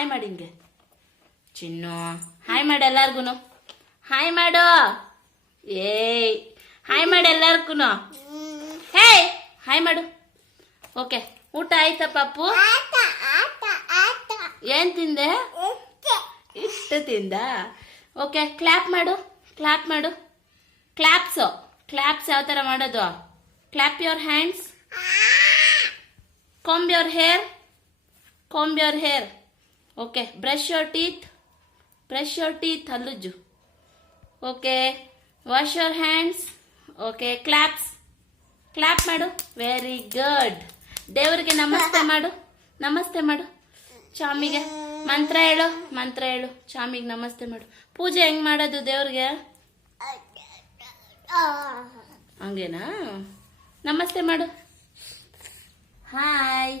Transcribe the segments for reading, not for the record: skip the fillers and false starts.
Hi ಮಾಡಿ ಹಿಂಗೆ ಚಿನ್ನು. Hi ಮಾಡು ಎಲ್ಲಾರ್ಗು. ಹಾಯ್ ಮಾಡು. ಏಯ್ ಹಾಯ್ ಮಾಡಿ ಎಲ್ಲಾರ್ಗು. ಹೇ ಹಾಯ್ ಮಾಡು. ಓಕೆ, ಊಟ ಆಯ್ತಾ ಪಾಪು? ಏನ್ ತಿಂದೆ? ಇಷ್ಟು ತಿಂದ. ಓಕೆ, ಕ್ಲಾಪ್ ಮಾಡು. ಕ್ಲಾಪ್ ಮಾಡು. ಕ್ಲಾಪ್ಸ್ ಯಾವ ತರ ಮಾಡೋದು? Clap your hands. comb your hair. Okay, brush your teeth halluju. Okay, wash your hands. Okay, clap ಮಾಡು. Very good. ದೇವರಿಗೆ ನಮಸ್ತೆ ಮಾಡು. ಚಾಮಿಗೆ ಮಂತ್ರ ಹೇಳು. ಚಾಮಿಗೆ ನಮಸ್ತೆ ಮಾಡು. ಪೂಜೆ ಹೆಂಗ್ ಮಾಡೋದು ದೇವ್ರಿಗೆ? ಹಂಗೇನಾ? ನಮಸ್ತೆ ಮಾಡು. ಹಾಯ್.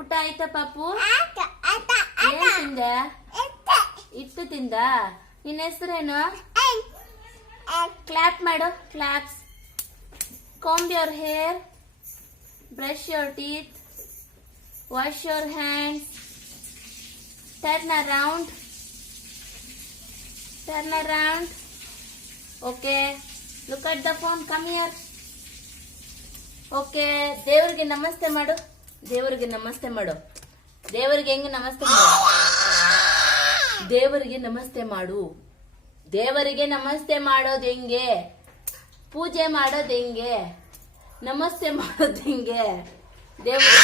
ಊಟ ಆಯ್ತಾ ಪಾಪು? ಏನ್ ತಿಂದ? ಇಟ್ಟು ತಿಂದ. ನಿನ್ನ ಹೆಸರೇನು? ಕ್ಲಾಪ್ ಮಾಡು. Claps. comb your hair, brush your teeth, wash your hands, turn around. Okay, look at the phone. Come here. Okay, ದೇವರಿಗೆ ನಮಸ್ತೆ ಮಾಡು. ದೇವರಿಗೆ ಹೆಂಗೆ ನಮಸ್ತೆ ಮಾಡು? ದೇವರಿಗೆ ನಮಸ್ತೆ ಮಾಡೋದು ಹೆಂಗೆ? ಪೂಜೆ ಮಾಡೋದು ಹೆಂಗೆ? ನಮಸ್ತೆ ಮಾಡೋದು ಹೆಂಗೆ? ದೇವರು